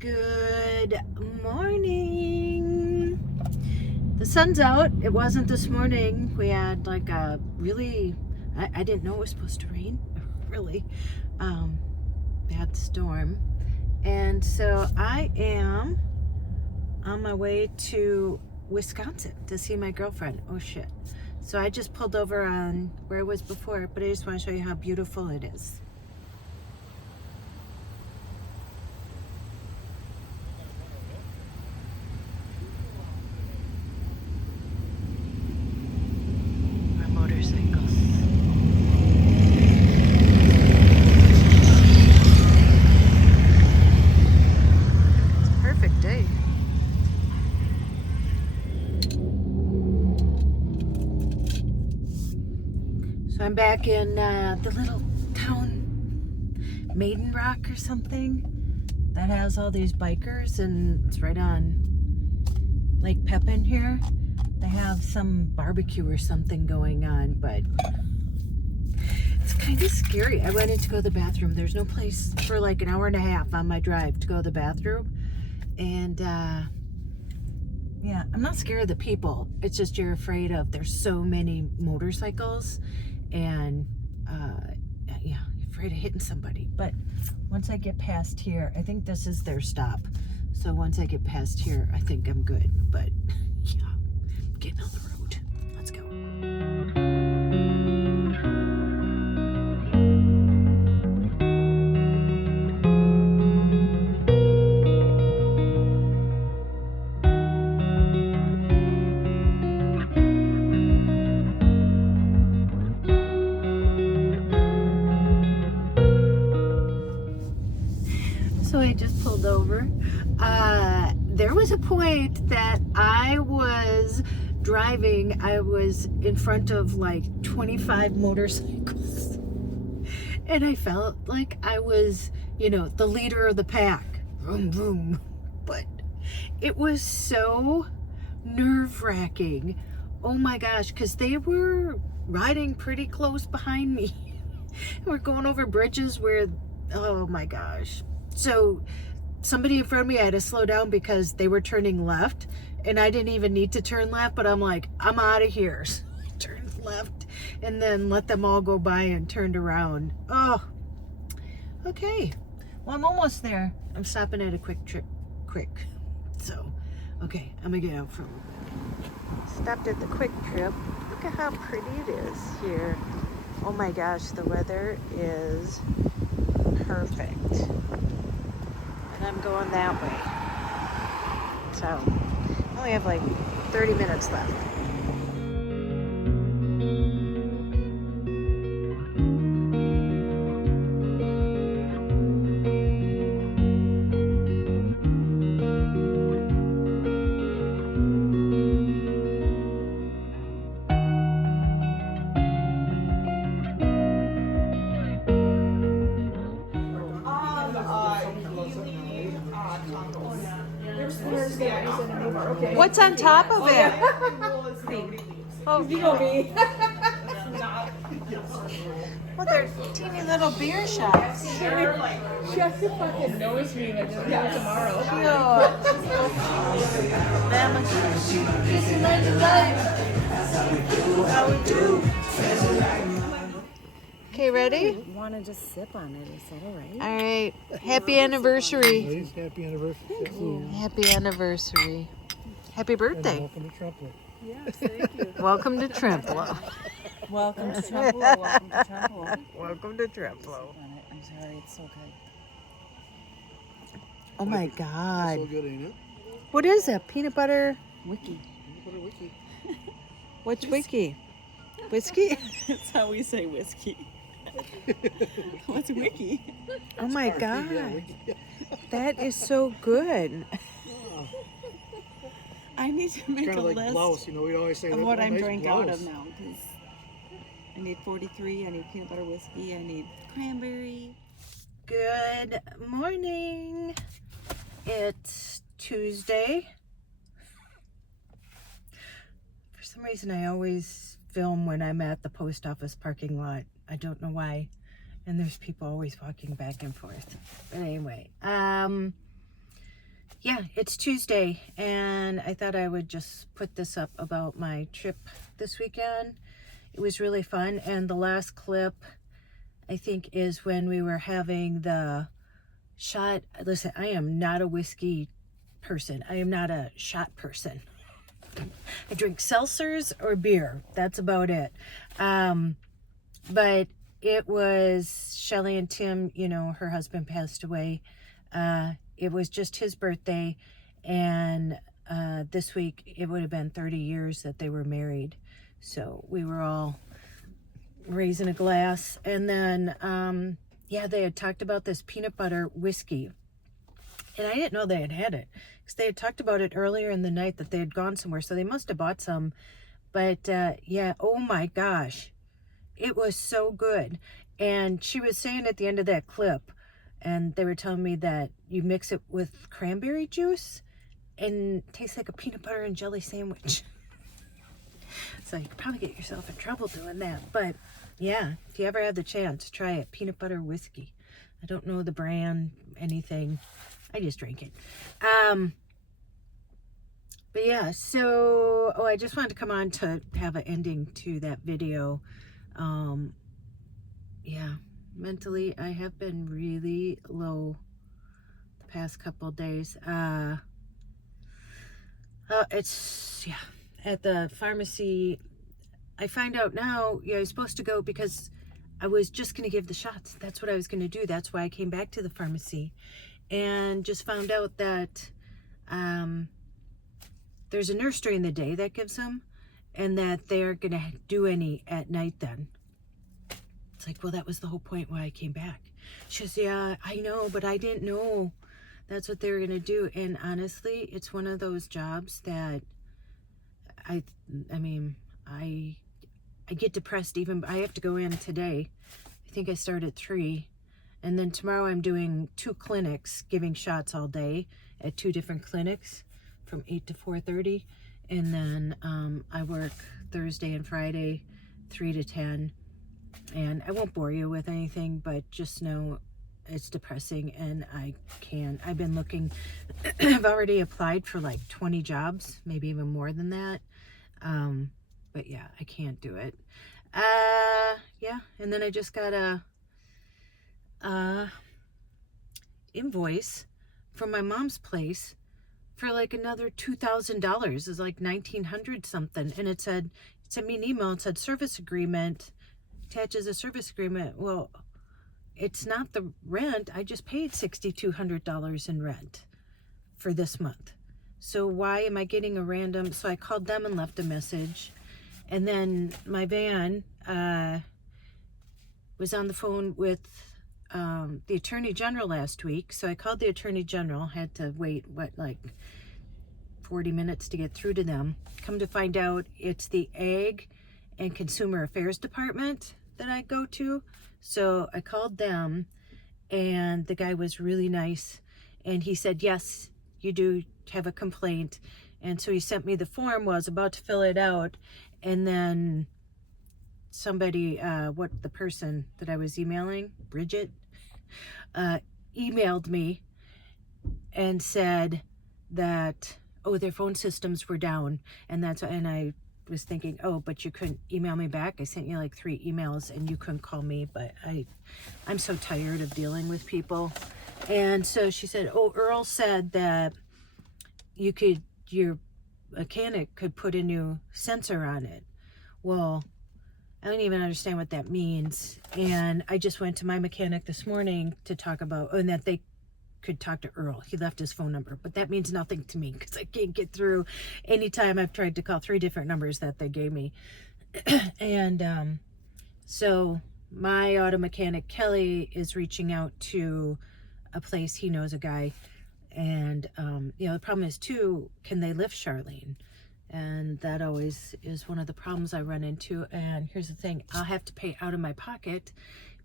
Good morning. The sun's out. It wasn't this morning. We had like a really, I didn't know it was supposed to rain, really bad storm. And so I am on my way to Wisconsin to see my girlfriend. Oh shit. So I just pulled over on where I was before, but I just want to show you how beautiful it is. Motorcycles. It's a perfect day. So I'm back in the little town, Maiden Rock or something, that has all these bikers, and it's right on Lake Pepin here. They have some barbecue or something going on, but it's kind of scary. I went in to go to the bathroom. There's no place for like an hour and a half on my drive to go to the bathroom. And yeah, I'm not scared of the people. It's just you're afraid of, there's so many motorcycles, and yeah, you're afraid of hitting somebody. But once I get past here, I think this is their stop. So once I get past here, I think I'm good. But yeah, getting on the road. Let's go. So I just pulled over. There was a point that I was driving, I was in front of like 25 motorcycles. And I felt like I was, the leader of the pack. Vroom, vroom. But it was so nerve-wracking. Oh my gosh, because they were riding pretty close behind me. We're going over bridges where, oh my gosh. So somebody in front of me, I had to slow down because they were turning left, and I didn't even need to turn left, but I'm like, I'm out of here. So I turned left and then let them all go by and turned around. Oh, okay. Well, I'm almost there. I'm stopping at a Kwik Trip. So, okay, I'm gonna get out for a little bit. Stopped at the Kwik Trip. Look at how pretty it is here. Oh my gosh, the weather is perfect. And I'm going that way. So I only have like 30 minutes left. What's on top of it? Oh, well, they're teeny little beer shots. She has to fucking nose me and just do it tomorrow. Okay, ready? I want to just sip on it. Is that all right? All right. Happy anniversary. Ladies, happy anniversary. Thank you. Happy anniversary. Happy birthday. Welcome to Trumplet. Yes, thank you. Welcome to Tremplo. Welcome to Trumbull. Welcome to Trumbull. Welcome to Tremplo. I'm sorry, it's so good. Oh my So God. good, ain't it? What is that? Peanut butter? Wiki. Peanut butter wiki. What's wiki? Whiskey? That's how we say whiskey. What's wiki? Oh my Yeah, God. wiki. That is so good. I need to make Kind a of like list blouse, we always say of that. what Oh, I'm nice drinking out blouse. of now. Because I need 43, I need peanut butter whiskey, I need cranberry. Good morning. It's Tuesday. For some reason, I always film when I'm at the post office parking lot. I don't know why. And there's people always walking back and forth. But anyway, yeah, it's Tuesday, and I thought I would just put this up about my trip this weekend. It was really fun, and the last clip, I think, is when we were having the shot. Listen, I am not a whiskey person. I am not a shot person. I drink seltzers or beer. That's about it. But it was Shelly and Tim, you know, her husband passed away. It was just his birthday, and this week it would have been 30 years that they were married. So we were all raising a glass, and then yeah, they had talked about this peanut butter whiskey, and I didn't know they had it because they had talked about it earlier in the night that they had gone somewhere, so they must have bought some. But yeah, oh my gosh, it was so good. And she was saying at the end of that clip, and they were telling me that you mix it with cranberry juice and it tastes like a peanut butter and jelly sandwich. So you could probably get yourself in trouble doing that. But yeah, if you ever have the chance, try it. Peanut butter whiskey. I don't know the brand, anything. I just drink it. But yeah, so, I just wanted to come on to have an ending to that video. Yeah, mentally, I have been really low the past couple of days. It's, yeah, at the pharmacy, I find out now, yeah, I was supposed to go because I was just going to give the shots. That's what I was going to do. That's why I came back to the pharmacy, and just found out that there's a nurse during the day that gives them, and that they're going to do any at night then. It's like, well, that was the whole point why I came back. She says, yeah, I know, but I didn't know that's what they were going to do. And honestly, it's one of those jobs that I mean, I get depressed even. I have to go in today. I think I start at 3. And then tomorrow I'm doing 2 clinics, giving shots all day at 2 different clinics from 8 to 4:30. And then I work Thursday and Friday, 3 to 10. And I won't bore you with anything, but just know it's depressing, and I've been looking, I've already applied for like 20 jobs, maybe even more than that. But yeah, I can't do it. Yeah, and then I just got a invoice from my mom's place for like another $2,000. It's like $1,900 something, and it sent me an email. It said service agreement, attaches a service agreement. Well, it's not the rent. I just paid $6,200 in rent for this month. So why am I getting a random? So I called them and left a message. And then my van was on the phone with the Attorney General last week. So I called the Attorney General, had to wait, like 40 minutes to get through to them. Come to find out, it's the Ag and Consumer Affairs Department that I go to. So I called them, and the guy was really nice, and he said, yes, you do have a complaint. And so he sent me the form. Well, I was about to fill it out, and then somebody, the person that I was emailing, Bridget, emailed me and said that, their phone systems were down, and I was thinking, but you couldn't email me back. I sent you like 3 emails and you couldn't call me. But I'm so tired of dealing with people. And so she said, Earl said that your mechanic could put a new sensor on it. Well, I don't even understand what that means. And I just went to my mechanic this morning to talk about, and that they could talk to Earl. He left his phone number, but that means nothing to me because I can't get through anytime I've tried to call 3 different numbers that they gave me. And so my auto mechanic, Kelly, is reaching out to a place. He knows a guy. And, the problem is too, can they lift Charlene? And that always is one of the problems I run into. And here's the thing, I'll have to pay out of my pocket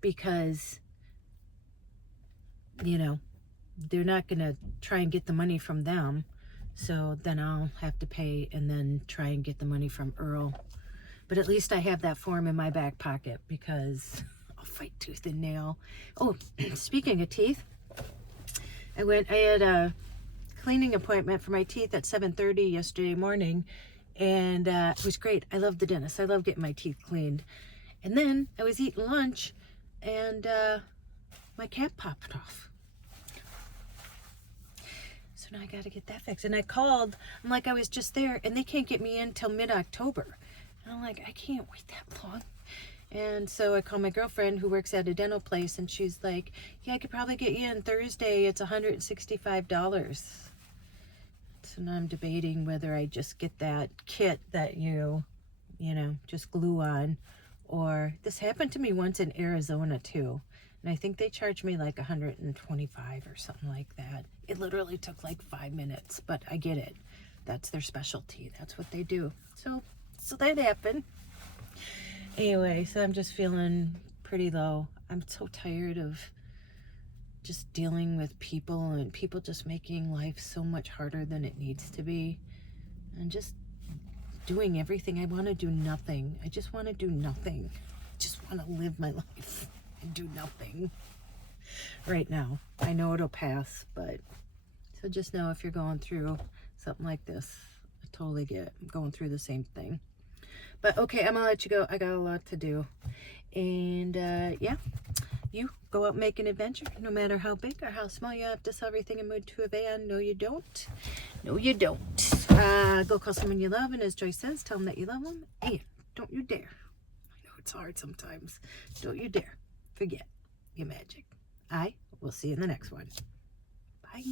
because, they're not going to try and get the money from them. So then I'll have to pay and then try and get the money from Earl. But at least I have that form in my back pocket because I'll fight tooth and nail. Oh, speaking of teeth, I had a cleaning appointment for my teeth at 7:30 yesterday morning, and it was great. I love the dentist. I love getting my teeth cleaned. And then I was eating lunch, and my cap popped off. So now I got to get that fixed. And I called. I'm like, I was just there, and they can't get me in till mid-October. And I'm like, I can't wait that long. And so I called my girlfriend who works at a dental place, and she's like, yeah, I could probably get you in Thursday. It's $165. So now I'm debating whether I just get that kit that you know, just glue on. Or this happened to me once in Arizona too. And I think they charged me like $125 or something like that. It literally took like 5 minutes, but I get it. That's their specialty. That's what they do. So that happened. Anyway, so I'm just feeling pretty low. I'm so tired of just dealing with people and people just making life so much harder than it needs to be. And just doing everything. I want to do nothing. I just want to do nothing. I just want to live my life and do nothing right now. I know it'll pass, but so just know if you're going through something like this, I totally get it. I'm going through the same thing. But okay, I'm gonna let you go. I got a lot to do. And yeah, you go out and make an adventure, no matter how big or how small. You have to sell everything and move to a van. No, you don't. No, you don't. Go call someone you love, and as Joyce says, tell them that you love them. And don't you dare. I know it's hard sometimes. Don't you dare forget your magic. I will see you in the next one. Bye.